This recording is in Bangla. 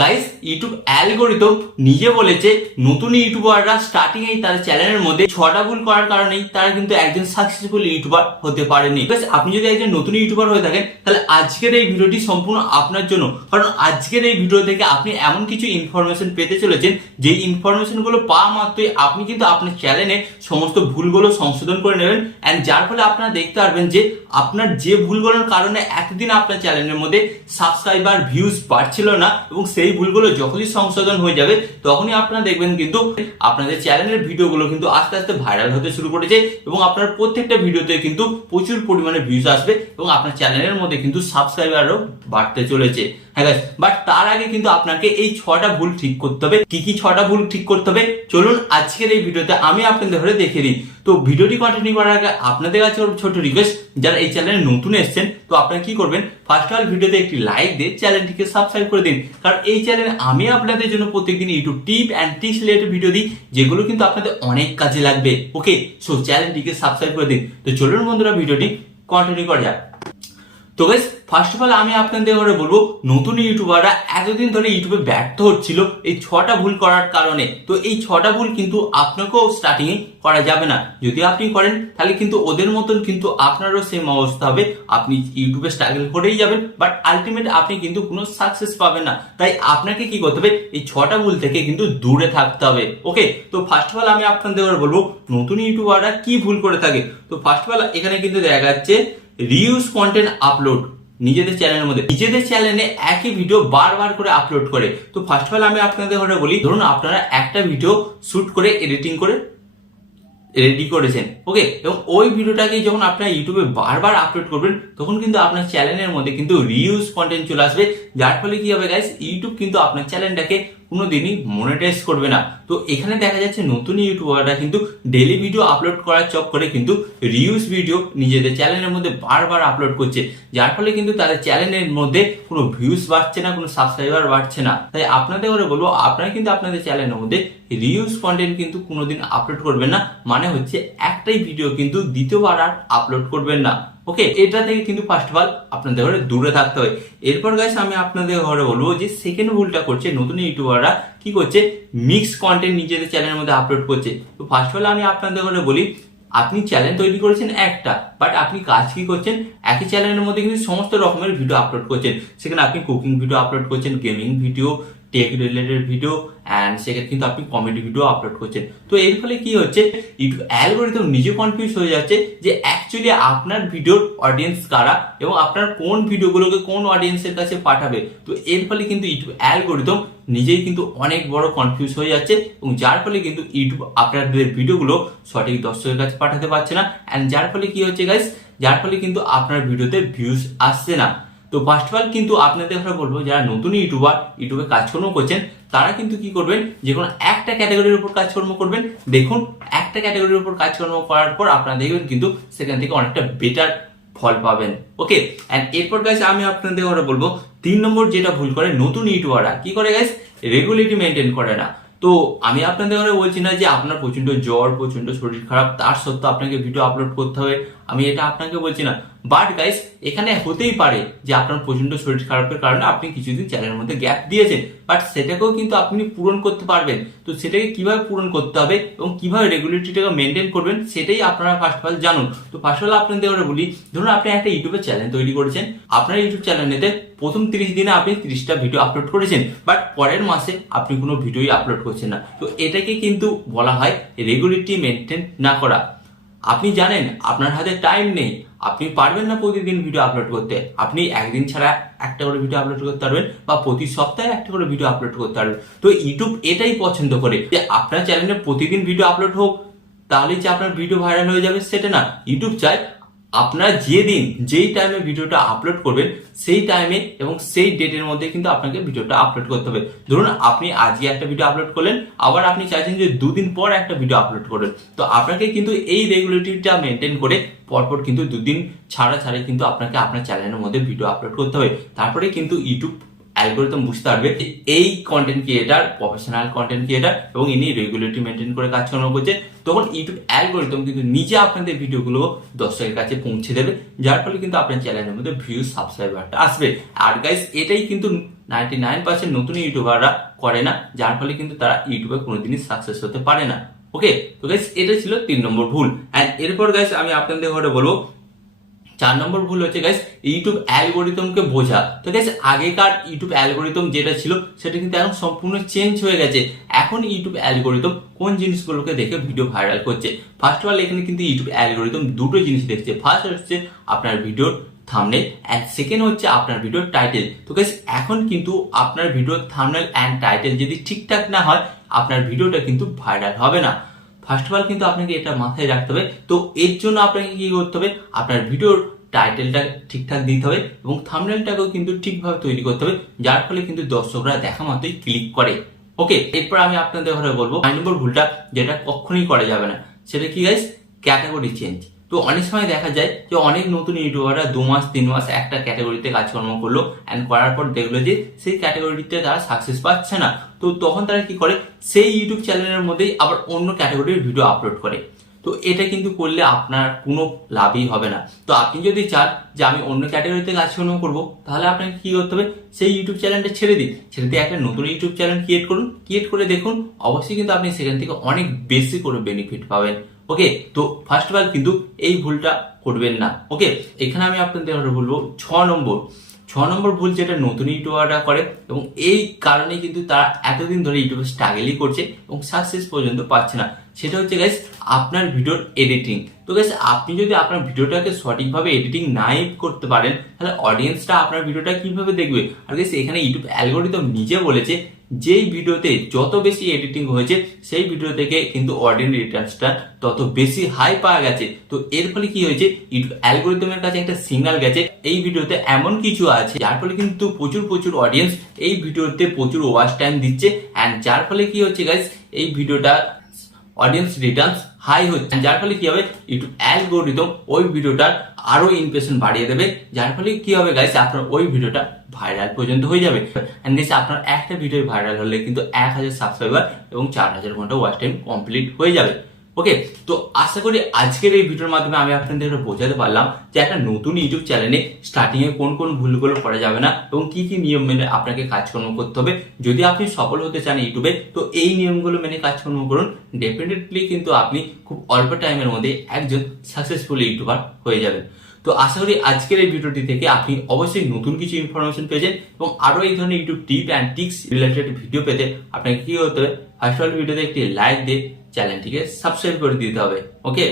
গাইস, ইউটিউব অ্যালগোরিদম নিজে বলেছে নতুন ইউটিউবাররা স্টার্টিং এই তাদের চ্যানেলের মধ্যে 6টা ভুল করার কারণেই তারা কিন্তু একজন সাকসেসফুল ইউটিউবার হতে পারেনি। আপনি যদি একজন নতুন ইউটিউবার হয়ে থাকেন তাহলে আজকের এই ভিডিওটি সম্পূর্ণ আপনার জন্য, কারণ আজকের এই ভিডিও থেকে আপনি এমন কিছু ইনফরমেশন পেতে চলেছেন যে ইনফরমেশন গুলো পাওয়া মাত্রই আপনি কিন্তু আপনার চ্যানেলে সমস্ত ভুলগুলো সংশোধন করে নেবেন, এন্ড যার ফলে আপনারা দেখতে পারবেন যে আপনার যে ভুলগুলোর কারণে এতদিন আপনার চ্যানেলের মধ্যে সাবস্ক্রাইবার ভিউজ বাড়ছিল না, এবং সেই ভুলগুলো যখনই সংশোধন হয়ে যাবে তখনই আপনারা দেখবেন কিন্তু আপনাদের চ্যানেলের ভিডিওগুলো কিন্তু আস্তে আস্তে ভাইরাল হতে শুরু করেছে, এবং আপনার প্রত্যেকটা ভিডিওতে কিন্তু প্রচুর পরিমাণে ভিউজ আসবে এবং আপনার চ্যানেলের মধ্যে কিন্তু সাবস্ক্রাইবারও বাড়তে চলেছে। হ্যাঁ গাইস, বাট তার আগে কিন্তু আপনাকে এই 6টা ভুল ঠিক করতে হবে। কি কি 6টা ভুল ঠিক করতে হবে চলুন আজকের এই ভিডিওতে আমি আপনাদের ধরে দেখিয়ে দিই। তো ভিডিওটি কন্টিনিউ করার আগে আপনাদের কাছে ছোট রিকোয়েস্ট, যারা এই চ্যানেলে নতুন এসেছেন তো আপনারা কি করবেন, ফার্স্ট অফ অল ভিডিওতে একটি লাইক দিয়ে চ্যানেলটিকে সাবস্ক্রাইব করে দিন, কারণ এই চ্যানেলে আমি আপনাদের জন্য প্রত্যেকদিন YouTube tip and tricks related video দিই যেগুলো কিন্তু আপনাদের অনেক কাজে লাগবে। ওকে, সো চ্যানেলটিকে সাবস্ক্রাইব করে দিন। তো চলুন বন্ধুরা ভিডিওটি কন্টিনিউ করা যাক। তো গাইস, ফার্স্ট অফ অল আমি আপনাদের ঘরে বলবো নতুন ইউটিউবাররা এতদিন ধরে ইউটিউবে ব্যর্থ হচ্ছিল এই 6টা ভুল করার কারণে। তো এই 6টা ভুল কিন্তু আপনাকেও স্টার্টিং এ করা যাবে না। যদি আপনি করেন তাহলে কিন্তু ওদের মতন কিন্তু আপনারও সেম অবস্থা হবে, আপনি ইউটিউবে স্ট্রাগল করেই যাবেন, বাট আলটিমেট আপনি কিন্তু কোনো সাকসেস পাবেন না। তাই আপনাকে কি করতে হবে, এই 6টা ভুল থেকে কিন্তু দূরে থাকতে হবে। ওকে, তো ফার্স্ট অফ অল আমি আপনাদের ঘরে বলবো নতুন ইউটিউবাররা কি ভুল করে থাকে। তো ফার্স্ট অফ অল এখানে কিন্তু দেখা যাচ্ছে রিউজ কন্টেন্ট আপলোড, নিজেদের চ্যানেলে একই ভিডিও বারবার করে আপলোড করে। তো ফার্স্ট অফ অল আমি আপনাদের ঘরে বলি, ধরুন আপনারা একটা ভিডিও শুট করে এডিটিং করে রেডি করেছেন, ওকে, এবং ওই ভিডিওটাকে যখন আপনারা ইউটিউবে বারবার আপলোড করবেন তখন কিন্তু আপনার চ্যানেলের মধ্যে কিন্তু রিউজ কন্টেন্ট চলে আসবে, যার ফলে কি হবে গাইস, ইউটিউব কিন্তু আপনার চ্যানেলটাকে কোনোদিনই মনিটাইজ করবে না। তো এখানে দেখা যাচ্ছে নতুন ইউটিউবাররা কিন্তু ডেইলি ভিডিও আপলোড করার চক্করে কিন্তু রিউজ ভিডিও নিজেদের চ্যানেলের মধ্যে বারবার আপলোড করছে, যার ফলে কিন্তু তাদের চ্যানেলের মধ্যে কোনো ভিউজ বাড়ছে না, কোনো সাবস্ক্রাইবার বাড়ছে না। তাই আপনাদের ঘরে বলবো আপনারা কিন্তু আপনাদের চ্যানেলের মধ্যে রিউজ কন্টেন্ট কিন্তু কোনোদিন আপলোড করবেন না, মানে হচ্ছে একটাই ভিডিও কিন্তু দ্বিতীয়বার আর আপলোড করবেন না। ওকে, এটা থেকে কিন্তু ফার্স্ট অফ অল আপনাদের ঘরে দূরে থাকতে হয়। এরপর গাইস আমি আপনাদের ঘরে বলবো যে সেকেন্ড ভুলটা করছে নতুন ইউটিউবাররা, কি করছে, মিক্স কন্টেন্ট নিজেদের চ্যানেলের মধ্যে আপলোড করছে। তো ফার্স্ট অফ অল আমি আপনাদের ঘরে বলি, আপনি চ্যানেল তৈরি করেছেন একটা, বাট আপনি কাজ কি করছেন, একই চ্যানেলের মধ্যে কিন্তু সমস্ত রকমের ভিডিও আপলোড করছেন। সেখানে আপনি কুকিং ভিডিও আপলোড করছেন, gaming video, tech related video, and সেখানে কিন্তু আপনি কমেডি ভিডিও আপলোড করছেন। তো এর ফলে কি হচ্ছে, ইউটিউব অ্যালগোরিদম নিজে কনফিউজ হয়ে যাচ্ছে যে অ্যাকচুয়ালি আপনার ভিডিওর অডিয়েন্স কারা এবং আপনার কোন ভিডিওগুলোকে কোন অডিয়েন্সের কাছে পাঠাবে। তো এর ফলে কিন্তু ইউটিউব অ্যালগোরিদম নিজেই কিন্তু অনেক বড় কনফিউজ হয়ে যাচ্ছে, এবং যার ফলে কিন্তু ইউটিউব আপনাদের ভিডিওগুলো সঠিক দর্শকের কাছে পাঠাতে পারছে না, এন্ড যার ফলে কি হচ্ছে গাইস, যার ফলে কিন্তু আপনার ভিডিওতে ভিউজ আসছে না। তো ফার্স্ট অফ অল কিন্তু আপনাদের কথা বলবো, যারা নতুন ইউটিউবে কাজকর্ম করছেন তারা কিন্তু কি করবেন, যে কোনো একটা ক্যাটাগরির উপর কাজকর্ম করবেন। দেখুন, একটা ক্যাটাগরির উপর কাজকর্ম করার পর আপনারা দেখবেন কিন্তু সেখান থেকে অনেকটা বেটার ফল পাবেন। ওকে, এন্ড এরপর গাইস আমি আপনাদের কথা বলবো 3 নম্বর যেটা ভুল করে নতুন ইউটিউবাররা, কি করে গাইস, রেগুলারিটি মেনটেন করে না। তো আমি আপনাদের ঘরে বলছি না যে আপনার প্রচন্ড জ্বর, প্রচন্ড শরীর খারাপ, তার সত্ত্বেও আপনাকে ভিডিও আপলোড করতে হবে, আমি এটা আপনাকে বলছি না। বাট গাইস, এখানে হতেই পারে যে আপনার প্রচন্ড শরীর খারাপের কারণে আপনি কিছুদিন চ্যানেলের মধ্যে গ্যাপ দিয়েছেন, বাট সেটাকেও কিন্তু আপনি পূরণ করতে পারবেন। তো সেটাকে কিভাবে পূরণ করতে হবে এবং কিভাবে রেগুলারিটিটাকে মেনটেন করবেন সেটাই আপনারা ফার্স্ট অফ অল জানুন। তো ফার্স্ট অফ অল আপনাদের ঘরে বলি, ধরুন আপনি একটা ইউটিউবে চ্যানেল তৈরি করেছেন, আপনার ইউটিউব চ্যানেলেতে প্রথম 30 দিনে আপনি 30টা ভিডিও আপলোড করেছেন, বাট পরের মাসে আপনি কোনো ভিডিওই আপলোড করছেন না। তো এটাকে কিন্তু বলা হয় রেগুলারিটি মেনটেন না করা। আপনি জানেন আপনার হাতে টাইম নেই, আপনি পারবেন না প্রতিদিন ভিডিও আপলোড করতে, আপনি একদিন ছাড়া একটা করে ভিডিও আপলোড করতে পারবেন বা প্রতি সপ্তাহে একটা করে ভিডিও আপলোড করতে পারবেন। তো ইউটিউব এটাই পছন্দ করে যে আপনার চ্যানেলে প্রতিদিন ভিডিও আপলোড হোক, তাহলেই যে আপনার ভিডিও ভাইরাল হয়ে যাবে সেটা না। ইউটিউব চায় আপনারা যেই টাইমে ভিডিওটা আপলোড করবেন সেই টাইমে এবং সেই ডেটের মধ্যে কিন্তু আপনাকে ভিডিওটা আপলোড করতে হবে। ধরুন আপনি আজকে একটা ভিডিও আপলোড করলেন, আবার আপনি চাইছেন যে 2 দিন পর একটা ভিডিও আপলোড করবেন, তো আপনাকে কিন্তু এই রেগুলারিটিটা মেনটেন করে পরপর কিন্তু 2 দিন ছাড়া কিন্তু আপনাকে আপনার চ্যানেলের মধ্যে ভিডিও আপলোড করতে হবে। তারপরে কিন্তু ইউটিউব অ্যালগোরিদম বুঝতে পারবে যে এই content creator professional content creator এবং ইনি রেগুলারিটি মেনটেন করে কাজকর্ম করছে, তখন ইউটিউব অ্যালগোরিদম কিন্তু নিজে আপনাদের ভিডিওগুলো দর্শকের কাছে পৌঁছে দেবে, যার ফলে কিন্তু আপনার চ্যানেলের মধ্যে ভিউজ সাবস্ক্রাইবারটা আসবে। আর গাইস এটাই কিন্তু 99% নতুন ইউটিউবাররা করে না, যার ফলে কিন্তু তারা ইউটিউবে কোনোদিনই সাকসেস হতে পারে না। ওকে, তো গাইস এটা ছিল 3 নম্বর ভুল। এন্ড এরপর গাইস আমি আপনাদের ঘরে বলবো 4 নম্বর ভুল হচ্ছে গাইস ইউটিউব অ্যালগোরিদমকে বোঝা। তো গাইস আগেকার ইউটিউব অ্যালগোরিদম যেটা ছিল সেটা কিন্তু এখন সম্পূর্ণ চেঞ্জ হয়ে গেছে। এখন ইউটিউব অ্যালগোরিদম কোন জিনিসগুলোকে দেখে ভিডিও ভাইরাল করছে। ফার্স্ট অফ অল এখানে কিন্তু ইউটিউব অ্যালগোরিদম দুটো জিনিস দেখছে। ফার্স্ট হচ্ছে আপনার ভিডিওর থাম্বনেল এন্ড সেকেন্ড হচ্ছে আপনার ভিডিওর টাইটেল। তো গাইস এখন কিন্তু আপনার ভিডিওর থাম্বনেল এন্ড টাইটেল যদি ঠিকঠাক না হয় আপনার ভিডিওটা কিন্তু ভাইরাল হবে না। ফার্স্ট অফ অল কিন্তু আপনাকে এটা মাথায় রাখতে হবে। তো এর জন্য আপনাকে কি করতে হবে, আপনার ভিডিওর টাইটেলটা ঠিকঠাক দিতে হবে এবং থাম্বনেলটাকেও কিন্তু ঠিকভাবে তৈরি করতে হবে, যার ফলে কিন্তু দর্শকরা দেখা মাত্রই ক্লিক করে। ওকে, এরপর আমি আপনাদের ঘরে বলবো 5 নম্বর ভুলটা যেটা কখনোই করা যাবে না, সেটা কি গাইস, ক্যাটাগরি চেঞ্জ। তো অনেক সময় দেখা যায় যে অনেক নতুন ইউটিউবাররা 2 মাস 3 মাস একটা ক্যাটাগরিতে কাজকর্ম করলো এন্ড করার পর দেখলো যে সেই ক্যাটাগরিতে তারা সাকসেস পাচ্ছে না। তো তখন তারা কি করে, সেই ইউটিউব চ্যানেলের মধ্যেই আবার অন্য ক্যাটাগরির ভিডিও আপলোড করে। তো এটা কিন্তু করলে আপনার কোনো লাভই হবে না। তো আপনি যদি চান যে আমি অন্য ক্যাটাগরিতে কাজকর্ম করবো, তাহলে আপনাকে কি করতে হবে, সেই ইউটিউব চ্যানেলটা ছেড়ে দিয়ে একটা নতুন ইউটিউব চ্যানেল ক্রিয়েট করুন। ক্রিয়েট করে দেখুন, অবশ্যই কিন্তু আপনি সেখান থেকে অনেক বেশি করে বেনিফিট পাবেন। ওকে, তো ফার্স্ট অফ অল কিন্তু এই ভুলটা করবেন না। ওকে, এখানে আমি আপনাদের বলবো 6 নম্বর ভুল যেটা নতুন ইউটিউবাররা করে এবং এই কারণে কিন্তু তারা এতদিন ধরে ইউটিউবে স্ট্রাগলই করছে এবং সাকসেস পর্যন্ত পাচ্ছে না, সেটা হচ্ছে গাইস আপনার ভিডিওর এডিটিং। তো গাইস আপনি যদি আপনার ভিডিওটাকে সঠিকভাবে এডিটিং নাই করতে পারেন, তাহলে অডিয়েন্সটা আপনার ভিডিওটা কিভাবে দেখবে। আর গাইস এখানে ইউটিউব অ্যালগোরিদম নিজে বলেছে যেই ভিডিওতে যত বেশি এডিটিং হয়েছে সেই ভিডিও থেকে কিন্তু অডিয়েন্স রিটার্নসটা তত বেশি হাই পাওয়া গেছে। তো এর ফলে কি হয়েছে, ইউটিউব অ্যালগোরিদমের কাছে একটা সিগন্যাল গেছে এই ভিডিওতে এমন কিছু আছে যার ফলে কিন্তু প্রচুর অডিয়েন্স এই ভিডিওতে প্রচুর ওয়াচ টাইম দিচ্ছে এন্ড যার ফলে কি হচ্ছে গাইস, এই ভিডিওটা অডিয়েন্স রিটার্নস হাই হচ্ছে, যার ফলে কি হবে, ইউটিউব অ্যালগোরিদম ওই ভিডিওটার আরো ইমপ্রেশন বাড়িয়ে দেবে, যার ফলে কি হবে গাইস, আপনার ওই ভিডিওটা ভাইরাল পর্যন্ত হয়ে যাবে। এন্ড গাইস আপনার একটা ভিডিও ভাইরাল হলে কিন্তু 1000 সাবস্ক্রাইবার এবং 4000 ঘন্টা ওয়াচ টাইম কমপ্লিট হয়ে যাবে। ওকে, তো আশা করি আজকের এই ভিডিওর মাধ্যমে আমি আপনাদের বোঝাতে পারলাম যে একটা নতুন ইউটিউব চ্যানেলে স্টার্টিং এ কোন কোন ভুলগুলো করা যাবে না এবং কি কি নিয়ম মেনে আপনাকে কাজকর্ম করতে হবে। যদি আপনি সফল হতে চান ইউটিউবে, তো এই নিয়মগুলো মেনে কাজকর্ম করুন, ডেফিনেটলি কিন্তু আপনি খুব অল্প টাইমের মধ্যে একজন সাকসেসফুল ইউটিউবার হয়ে যাবেন। তো আশা করি আজকের এই ভিডিওটি থেকে আপনি অবশ্যই নতুন কিছু ইনফরমেশন পেয়েছেন এবং আরো এই ধরনের YouTube tip and tricks related video পেতে আপনাকে কি করতে হবে, ফার্স্ট অফ অল ভিডিওতে একটি লাইক দিয়ে চ্যানেলটিকে সাবস্ক্রাইব করে দিতে হবে। ওকে।